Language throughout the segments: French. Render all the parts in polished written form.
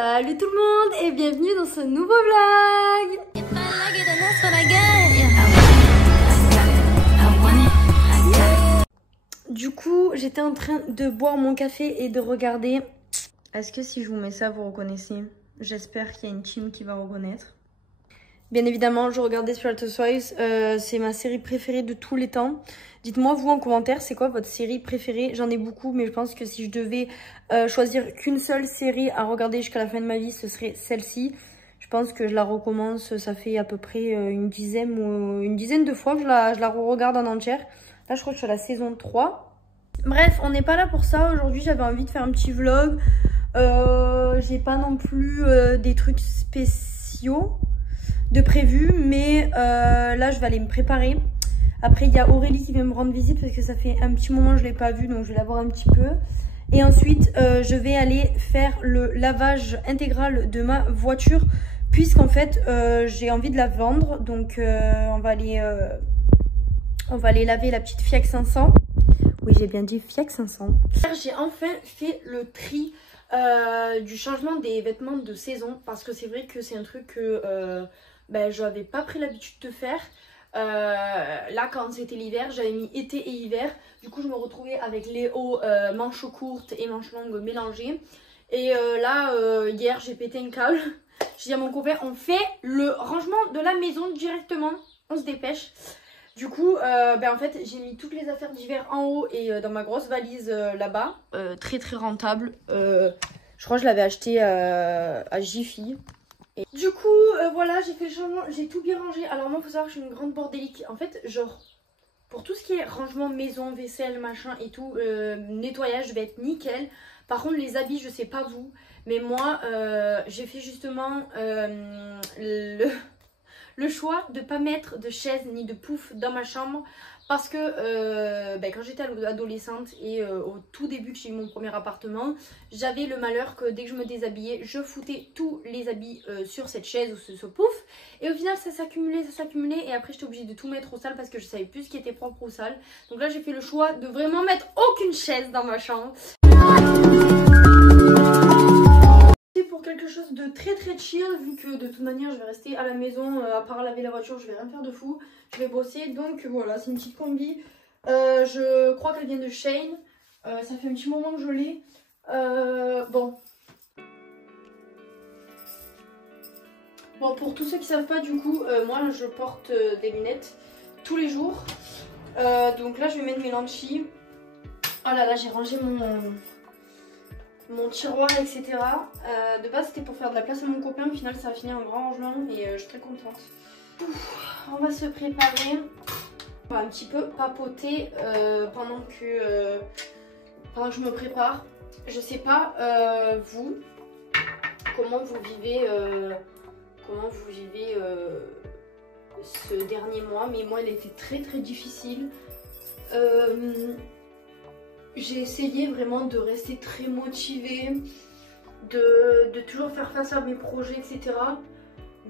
Salut tout le monde et bienvenue dans ce nouveau vlog. Du coup, j'étais en train de boire mon café et de regarder. Est-ce que si je vous mets ça, vous reconnaissez? J'espère qu'il y a une team qui va reconnaître. Bien évidemment, je regardais Desperate Housewives, c'est ma série préférée de tous les temps. Dites-moi vous en commentaire, c'est quoi votre série préférée? J'en ai beaucoup, mais je pense que si je devais choisir qu'une seule série à regarder jusqu'à la fin de ma vie, ce serait celle-ci. Je pense que je la recommence, ça fait à peu près une dizaine de fois que je la re-regarde en entière. Là, je crois que je suis à la saison 3. Bref, on n'est pas là pour ça. Aujourd'hui, j'avais envie de faire un petit vlog. J'ai pas non plus des trucs spéciaux de prévu, mais là je vais aller me préparer. Après il y a Aurélie qui vient me rendre visite parce que ça fait un petit moment que je l'ai pas vue, donc je vais la voir un petit peu. Et ensuite je vais aller faire le lavage intégral de ma voiture, puisqu'en fait j'ai envie de la vendre. Donc on va aller laver la petite Fiat 500. Oui, j'ai bien dit Fiat 500. J'ai enfin fait le tri du changement des vêtements de saison, parce que c'est vrai que c'est un truc que je n'avais pas pris l'habitude de faire. Là quand c'était l'hiver, j'avais mis été et hiver. Du coup je me retrouvais avec les hauts manches courtes et manches longues mélangées. Et hier j'ai pété un câble. J'ai dit à mon copain, on fait le rangement de la maison directement, on se dépêche. Du coup en fait j'ai mis toutes les affaires d'hiver en haut et dans ma grosse valise là-bas. Très rentable. Je crois que je l'avais acheté à Jiffy. Et du coup, voilà, j'ai fait le changement, j'ai tout bien rangé. Alors moi, il faut savoir que je suis une grande bordélique. En fait, genre, pour tout ce qui est rangement maison, vaisselle, machin et tout, nettoyage, je vais être nickel. Par contre, les habits, je sais pas vous, mais moi, j'ai fait justement le choix de pas mettre de chaise ni de pouf dans ma chambre. Parce que quand j'étais adolescente et au tout début que j'ai eu mon premier appartement, j'avais le malheur que dès que je me déshabillais, je foutais tous les habits sur cette chaise ou ce pouf. Et au final ça s'accumulait et après j'étais obligée de tout mettre au sale parce que je savais plus ce qui était propre ou sale. Donc là j'ai fait le choix de vraiment mettre aucune chaise dans ma chambre. Pour quelque chose de très chill, vu que de toute manière je vais rester à la maison, à part laver la voiture, je vais rien faire de fou, je vais bosser. Donc voilà, c'est une petite combi, je crois qu'elle vient de Shein, ça fait un petit moment que je l'ai. Bon, pour tous ceux qui savent pas, du coup moi je porte des lunettes tous les jours, donc là je vais mettre mes lentilles. Oh là là, j'ai rangé mon tiroir, etc. De base c'était pour faire de la place à mon copain, au final ça a fini en grand rangement et je suis très contente. On va se préparer, on va un petit peu papoter pendant que je me prépare. Je sais pas vous, comment vous vivez ce dernier mois, mais moi il était très difficile. J'ai essayé vraiment de rester très motivée, de toujours faire face à mes projets, etc.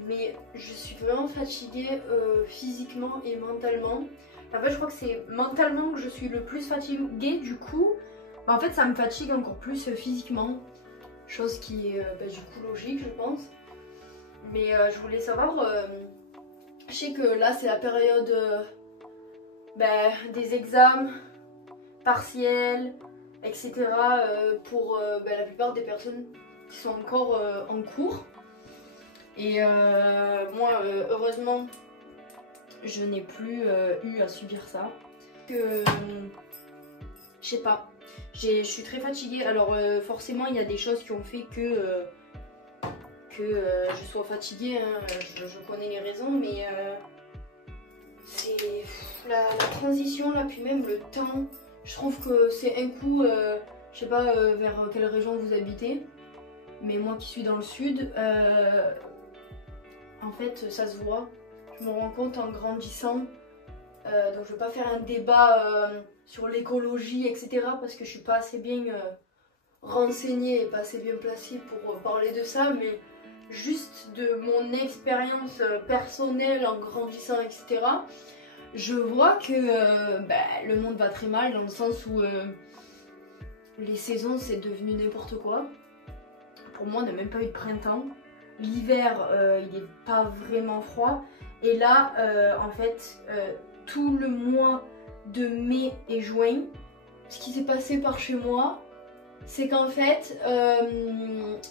Mais je suis vraiment fatiguée physiquement et mentalement. En fait, je crois que c'est mentalement que je suis le plus fatiguée. Du coup, en fait, ça me fatigue encore plus physiquement. Chose qui est du coup logique, je pense. Mais je voulais savoir, je sais que là, c'est la période des examens, partiels, etc. Pour la plupart des personnes qui sont encore en cours. Et moi, heureusement, je n'ai plus eu à subir ça. Je sais pas, je suis très fatiguée. Alors forcément, il y a des choses qui ont fait que je sois fatiguée, hein. Je connais les raisons, mais c'est la transition là, puis même le temps. Je trouve que c'est un coup, je sais pas vers quelle région vous habitez, mais moi qui suis dans le sud, en fait ça se voit. Je me rends compte en grandissant, donc je vais pas faire un débat sur l'écologie, etc. parce que je suis pas assez bien renseignée et pas assez bien placée pour parler de ça, mais juste de mon expérience personnelle en grandissant, etc. Je vois que le monde va très mal, dans le sens où les saisons c'est devenu n'importe quoi. pour moi, on n'a même pas eu de printemps. L'hiver, il n'est pas vraiment froid. Et là, en fait, tout le mois de mai et juin, ce qui s'est passé par chez moi, c'est qu'en fait,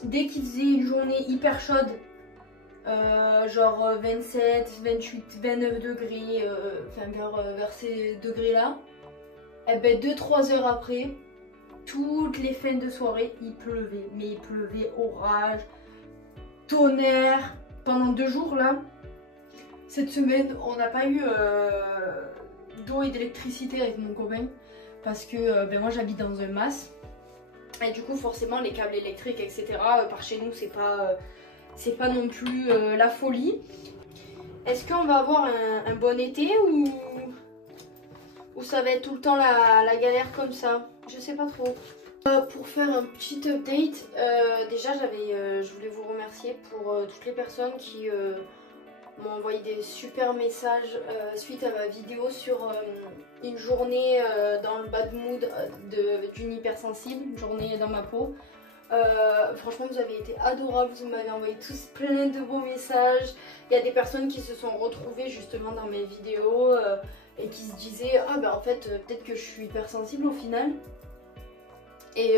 dès qu'il faisait une journée hyper chaude, genre 27, 28, 29 degrés, vers ces degrés-là, et ben 2-3 heures après, toutes les fins de soirée, il pleuvait. Mais il pleuvait, orage, tonnerre. Pendant 2 jours là, cette semaine, on n'a pas eu d'eau et d'électricité avec mon copain. Parce que moi j'habite dans un mas. Et du coup forcément les câbles électriques etc. Par chez nous c'est pas non plus la folie. Est-ce qu'on va avoir un bon été ou ça va être tout le temps la galère comme ça? Je sais pas trop. Pour faire un petit update, déjà je voulais vous remercier pour toutes les personnes qui m'ont envoyé des super messages suite à ma vidéo sur une journée dans le bad mood d'une hypersensible, une journée dans ma peau. Franchement vous avez été adorables, vous m'avez envoyé tous plein de beaux messages. Il y a des personnes qui se sont retrouvées justement dans mes vidéos et qui se disaient ah ben en fait peut-être que je suis hypersensible au final. Et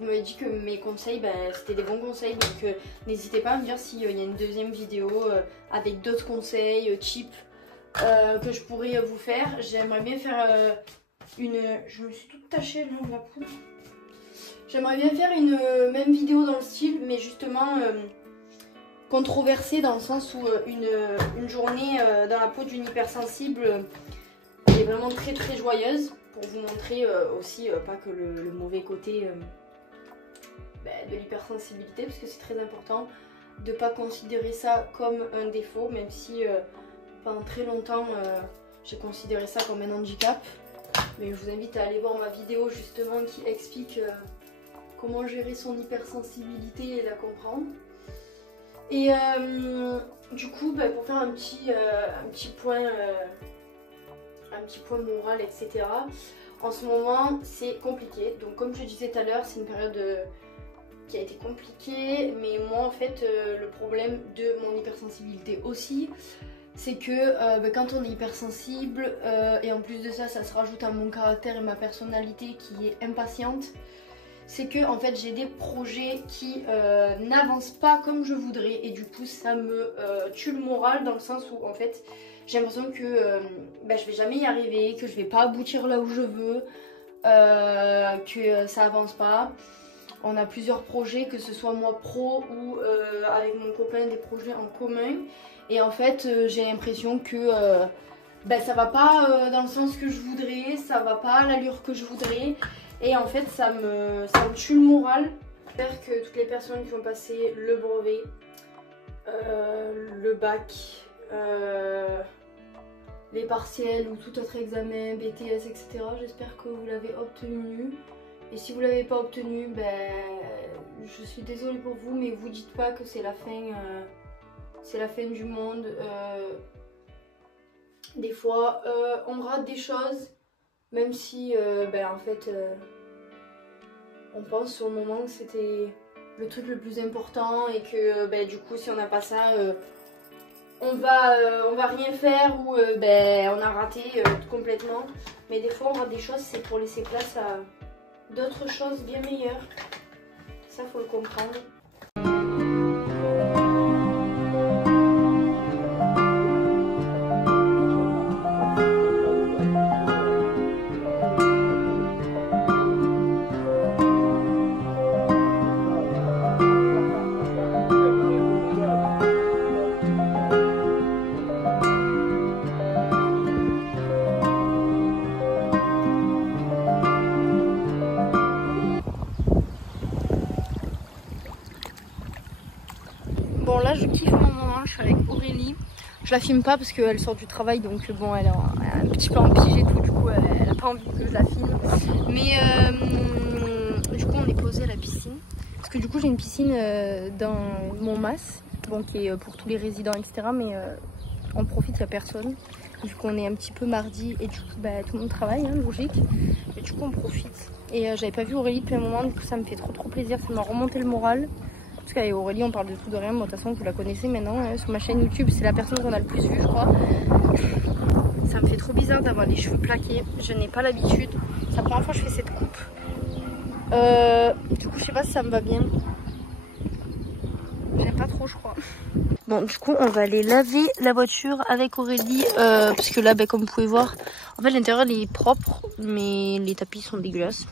vous m'avez dit que mes conseils, c'était des bons conseils, donc n'hésitez pas à me dire s'il y a une deuxième vidéo avec d'autres conseils cheap que je pourrais vous faire. J'aimerais bien faire je me suis toute tachée là de la poudre. J'aimerais bien faire une même vidéo dans le style, mais justement controversée dans le sens où une journée dans la peau d'une hypersensible est vraiment très très joyeuse. Pour vous montrer aussi pas que le mauvais côté de l'hypersensibilité, parce que c'est très important de ne pas considérer ça comme un défaut, même si pendant très longtemps j'ai considéré ça comme un handicap. Mais je vous invite à aller voir ma vidéo justement qui explique comment gérer son hypersensibilité et la comprendre. Et du coup pour faire un petit point moral, etc. En ce moment, c'est compliqué. Donc, comme je disais tout à l'heure, c'est une période qui a été compliquée. Mais moi, en fait, le problème de mon hypersensibilité aussi, c'est que quand on est hypersensible, et en plus de ça, ça se rajoute à mon caractère et ma personnalité qui est impatiente, c'est que en fait, j'ai des projets qui n'avancent pas comme je voudrais. Et du coup, ça me tue le moral dans le sens où, en fait, j'ai l'impression que je vais jamais y arriver, que je vais pas aboutir là où je veux, que ça avance pas. On a plusieurs projets, que ce soit moi pro ou avec mon copain, des projets en commun. Et en fait, j'ai l'impression que ça va pas dans le sens que je voudrais, ça va pas à l'allure que je voudrais. Et en fait, ça me tue le moral. J'espère que toutes les personnes qui ont passé le brevet, le bac, les partiels ou tout autre examen, BTS, etc. J'espère que vous l'avez obtenu. Et si vous ne l'avez pas obtenu, je suis désolée pour vous, mais vous dites pas que c'est la fin du monde. Des fois, on rate des choses, même si en fait, on pense sur le moment que c'était le truc le plus important et que du coup, si on n'a pas ça, on va rien faire ou on a raté complètement. Mais des fois on rate des choses, c'est pour laisser place à d'autres choses bien meilleures. Ça faut le comprendre. Bon là je kiffe mon moment, je suis avec Aurélie. Je la filme pas parce qu'elle sort du travail, donc bon elle est un petit peu en pige et tout, du coup elle a pas envie que je la filme. Mais du coup on est posé à la piscine. Parce que du coup j'ai une piscine dans mon mas, bon, qui est pour tous les résidents etc. Mais on profite, il n'y a personne. Du coup on est un petit peu mardi et du coup tout le monde travaille, hein, logique. Et du coup on profite. Et j'avais pas vu Aurélie depuis un moment, du coup ça me fait trop plaisir, ça m'a remonté le moral. Parce qu'avec Aurélie on parle de tout de rien, bon, de toute façon vous la connaissez maintenant, sur ma chaîne YouTube c'est la personne qu'on a le plus vue je crois. Ça me fait trop bizarre d'avoir les cheveux plaqués, je n'ai pas l'habitude, c'est la première fois que je fais cette coupe. Du coup je sais pas si ça me va bien. J'aime pas trop je crois. Bon du coup on va aller laver la voiture avec Aurélie parce que là comme vous pouvez voir en fait l'intérieur il est propre mais les tapis sont dégueulasses.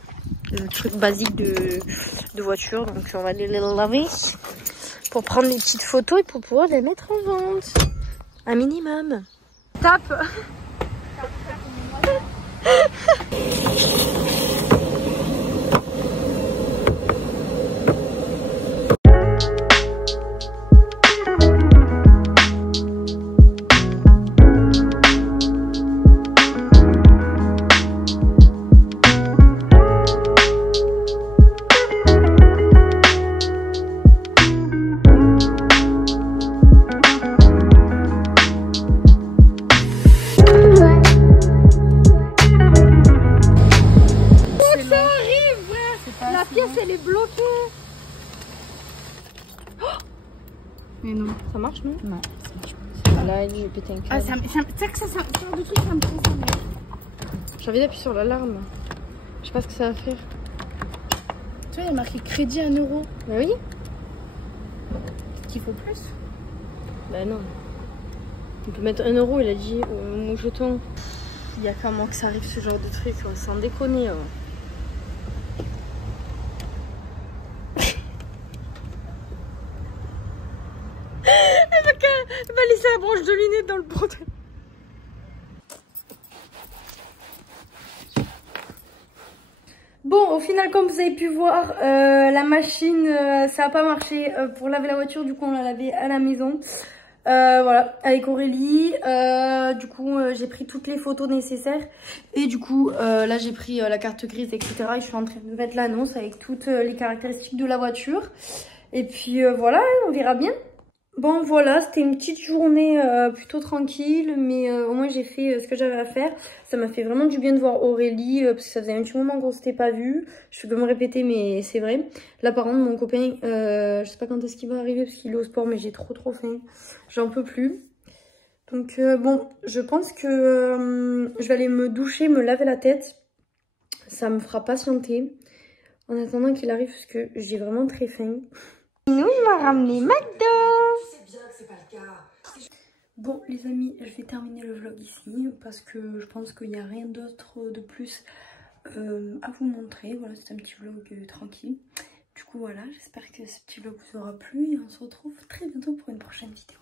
Le truc basique de voiture, donc on va aller les laver pour prendre les petites photos et pour pouvoir les mettre en vente un minimum. Tape. Elle est bloquée. Oh mais non, ça marche non? Non. Là, je vais péter un câble. Ah, ça genre de truc, ça me prend ça. J'ai envie d'appuyer sur l'alarme. Je sais pas ce que ça va faire. Tu vois, il y a marqué crédit 1 €. Bah oui. Peut-être qu'il faut plus. Bah non. On peut mettre 1 €, il a dit, au jeton. Il y a comment que ça arrive ce genre de truc, sans déconner. Elle va laisser la branche de lunettes dans le bordel. Bon, au final, comme vous avez pu voir, la machine, ça n'a pas marché pour laver la voiture. Du coup, on l'a lavée à la maison. Voilà, avec Aurélie. Du coup, j'ai pris toutes les photos nécessaires. Et du coup, là, j'ai pris la carte grise, etc. Et je suis en train de mettre l'annonce avec toutes les caractéristiques de la voiture. Et puis, voilà, on verra bien. Bon voilà, c'était une petite journée plutôt tranquille, mais au moins j'ai fait ce que j'avais à faire. Ça m'a fait vraiment du bien de voir Aurélie, parce que ça faisait un petit moment qu'on s'était pas vu. Je fais que me répéter, mais c'est vrai. Là par contre, mon copain, je sais pas quand est-ce qu'il va arriver, parce qu'il est au sport, mais j'ai trop faim. J'en peux plus. Donc bon, je pense que je vais aller me doucher, me laver la tête. Ça me fera patienter. En attendant qu'il arrive, parce que j'ai vraiment très faim. Nous, il m'a ramené McDo. Bon les amis, je vais terminer le vlog ici parce que je pense qu'il n'y a rien d'autre de plus à vous montrer. Voilà, c'est un petit vlog tranquille. Du coup voilà, j'espère que ce petit vlog vous aura plu et on se retrouve très bientôt pour une prochaine vidéo.